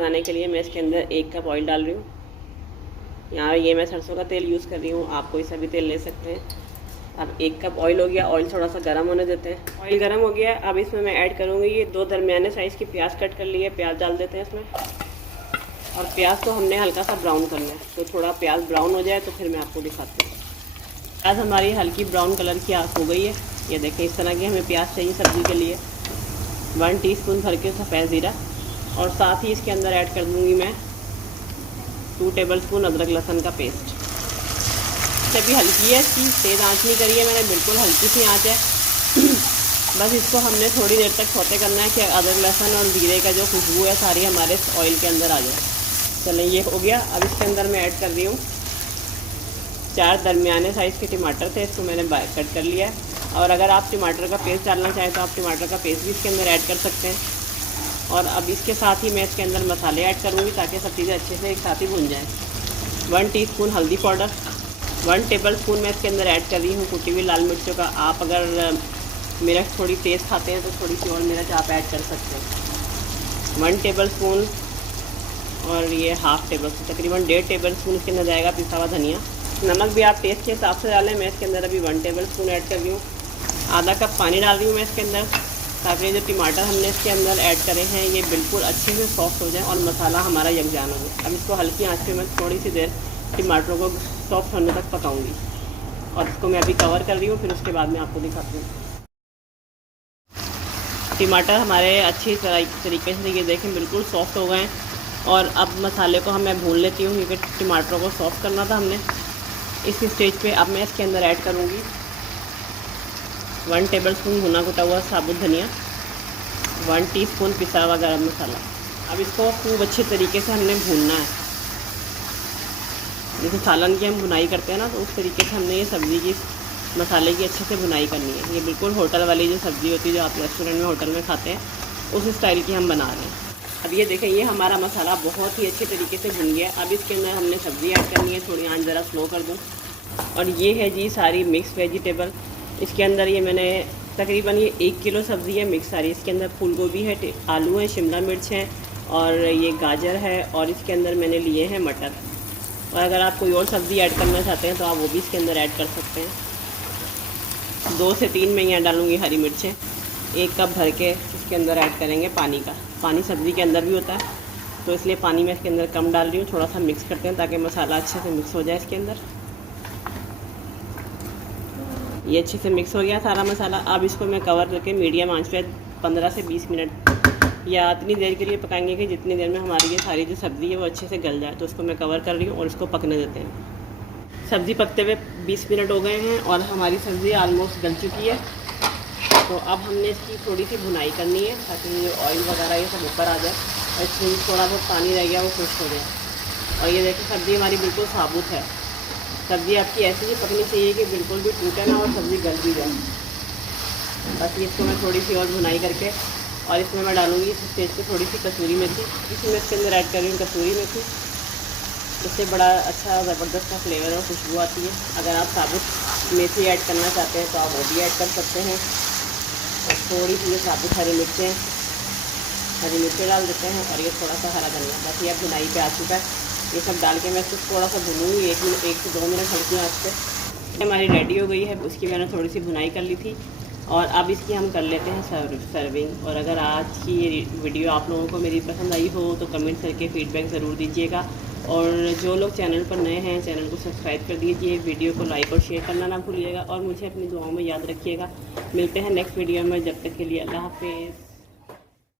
बनाने के लिए मैं इसके अंदर 1 कप ऑयल डाल रही हूँ। यहाँ ये मैं सरसों का तेल यूज़ कर रही हूँ, आप कोई सा भी तेल ले सकते हैं। अब 1 कप ऑयल हो गया, ऑयल थोड़ा सा गर्म होने देते हैं। ऑयल गर्म हो गया, अब इसमें मैं ऐड करूँगी ये 2 दरमियाने साइज़ की प्याज कट कर ली है, प्याज डाल देते हैं इसमें। और प्याज को हमने हल्का सा ब्राउन करना है, तो थोड़ा प्याज ब्राउन हो जाए तो फिर मैं आपको दिखाती हूँ। प्याज हमारी हल्की ब्राउन कलर की हो गई है, ये देखें इस तरह की हमें प्याज चाहिए सब्ज़ी के लिए। 1 टीस्पून भर के सफ़ेद ज़ीरा, और साथ ही इसके अंदर ऐड कर दूँगी मैं 2 टेबलस्पून अदरक लहसुन का पेस्ट। जब हल्की है, इसकी तेज़ आंच नहीं करी है मैंने, बिल्कुल हल्की सी आंच है। बस इसको हमने थोड़ी देर तक सौते करना है कि अदरक लहसुन और ज़ीरे का जो खुशबू है सारी हमारे ऑयल के अंदर आ जाए। चलें, ये हो गया। अब इसके अंदर मैं ऐड कर रही हूँ 4 दरमियाने साइज़ के टमाटर थे, इसको मैंने कट कर लिया है। और अगर आप टमाटर का पेस्ट डालना चाहें तो आप टमाटर का पेस्ट भी इसके अंदर ऐड कर सकते हैं। और अब इसके साथ ही मैं इसके अंदर मसाले ऐड करूँगी ताकि सब चीज़ें अच्छे से एक साथ ही भुन जाएँ। 1 टीस्पून हल्दी पाउडर, 1 टेबलस्पून मैं इसके अंदर ऐड कर रही हूँ कुटी हुई लाल मिर्चों का। आप अगर मिर्च थोड़ी तेज़ खाते हैं तो थोड़ी सी और मिर्च आप ऐड कर सकते हैं। 1 टेबलस्पून, और ये हाफ़ टेबलस्पून, तकरीबन 1.5 टेबलस्पून इसके अंदर जाएगा पिसा हुआ धनिया। नमक भी आप टेस्ट के हिसाब से डालें, मैं इसके अंदर अभी 1 टेबलस्पून ऐड कर रही हूँ। आधा कप पानी डाल रही हूँ मैं इसके अंदर, ताकि जो टमाटर हमने इसके अंदर ऐड करे हैं ये बिल्कुल अच्छे से सॉफ्ट हो जाए और मसाला हमारा यकजान हो जाए। अब इसको हल्की आंच पे मैं थोड़ी सी देर टमाटरों को सॉफ्ट होने तक पकाऊंगी, और इसको मैं अभी कवर कर रही हूँ, फिर उसके बाद मैं आपको दिखाती हूँ। टमाटर हमारे अच्छी तरीके से ये देखें बिल्कुल सॉफ्ट हो गए हैं। और अब मसाले को मैं भून लेती हूँ क्योंकि टमाटरों को सॉफ्ट करना था हमने। इस स्टेज पे अब मैं इसके अंदर ऐड करूँगी 1 टेबलस्पून भुना कुटा हुआ साबुत धनिया, 1 टीस्पून पिसा हुआ गरम मसाला। अब इसको खूब अच्छे तरीके से हमने भूनना है। जैसे सालन की हम भुनाई करते हैं ना, तो उस तरीके से हमने ये सब्ज़ी की मसाले की अच्छे से भुनाई करनी है। ये बिल्कुल होटल वाली जो सब्ज़ी होती है जो आप रेस्टोरेंट में होटल में खाते हैं, उस स्टाइल की हम बना रहे हैं। अब ये देखें, ये हमारा मसाला बहुत ही अच्छे तरीके से भुन गया। अब इसके अंदर हमने सब्ज़ी ऐड करनी है, थोड़ी आंच ज़रा स्लो कर दूँ। और ये है जी सारी मिक्स वेजिटेबल। इसके अंदर ये मैंने तकरीबन ये 1 किलो सब्ज़ी है मिक्स सारी। इसके अंदर फूल गोभी है, आलू है, शिमला मिर्च है, और ये गाजर है, और इसके अंदर मैंने लिए हैं मटर। और अगर आप कोई और सब्ज़ी ऐड करना चाहते हैं तो आप वो भी इसके अंदर ऐड कर सकते हैं। 2 से 3 मैं यहाँ डालूँगी हरी मिर्चें। 1 कप भर के इसके अंदर ऐड करेंगे पानी का। पानी सब्ज़ी के अंदर भी होता है, तो इसलिए पानी मैं इसके अंदर कम डाल रही हूँ। थोड़ा सा मिक्स करते हैं ताकि मसाला अच्छे से मिक्स हो जाए इसके अंदर। ये अच्छे से मिक्स हो गया सारा मसाला। अब इसको मैं कवर करके मीडियम आंच पे 15 से 20 मिनट या इतनी देर के लिए पकाएंगे कि जितनी देर में हमारी ये सारी जो सब्ज़ी है वो अच्छे से गल जाए। तो उसको मैं कवर कर रही हूँ और इसको पकने देते हैं। सब्ज़ी पकते हुए 20 मिनट हो गए हैं और हमारी सब्ज़ी ऑलमोस्ट गल चुकी है। तो अब हमने इसकी थोड़ी सी भुनाई करनी है ताकि ये ऑयल वगैरह ये सब ऊपर आ जाए और इसमें थोड़ा बहुत पानी रह गया वो खुश्क हो जाए। और ये देखिए सब्ज़ी हमारी बिल्कुल साबुत है। सब्ज़ी आपकी ऐसी ही पकनी चाहिए कि बिल्कुल भी टूटे ना और सब्ज़ी गल भी जाए। बस इसको मैं थोड़ी सी और भुनाई करके, और इसमें मैं डालूँगी इस स्टेज पे थोड़ी सी कसूरी मेथी। इसमें इसके अंदर ऐड कर रही हूँ कसूरी मेथी। इससे बड़ा अच्छा ज़बरदस्त का फ्लेवर और खुशबू आती है। अगर आप साबुत मेथी ऐड करना चाहते हैं तो आप वो भी ऐड कर सकते हैं। और थोड़ी सी ये साबुत हरी मिर्चें डाल देते हैं, और ये थोड़ा सा हरा धनिया। बस ये अब भुनाई पे आ चुका है। ये सब डाल के मैं इसको थोड़ा सा भूनूँगी 1 से 2 मिनट हल्की आंच पे। हमारी रेडी हो गई है, उसकी मैंने थोड़ी सी भुनाई कर ली थी। और अब इसकी हम कर लेते हैं सर्विंग। और अगर आज की ये वीडियो आप लोगों को मेरी पसंद आई हो तो कमेंट करके फ़ीडबैक ज़रूर दीजिएगा। और जो लोग चैनल पर नए हैं चैनल को सब्सक्राइब कर दीजिए, वीडियो को लाइक और शेयर करना ना भूलिएगा, और मुझे अपनी दुआओं में याद रखिएगा। मिलते हैं नेक्स्ट वीडियो में, जब तक के लिए अल्लाह हाफ़िज़।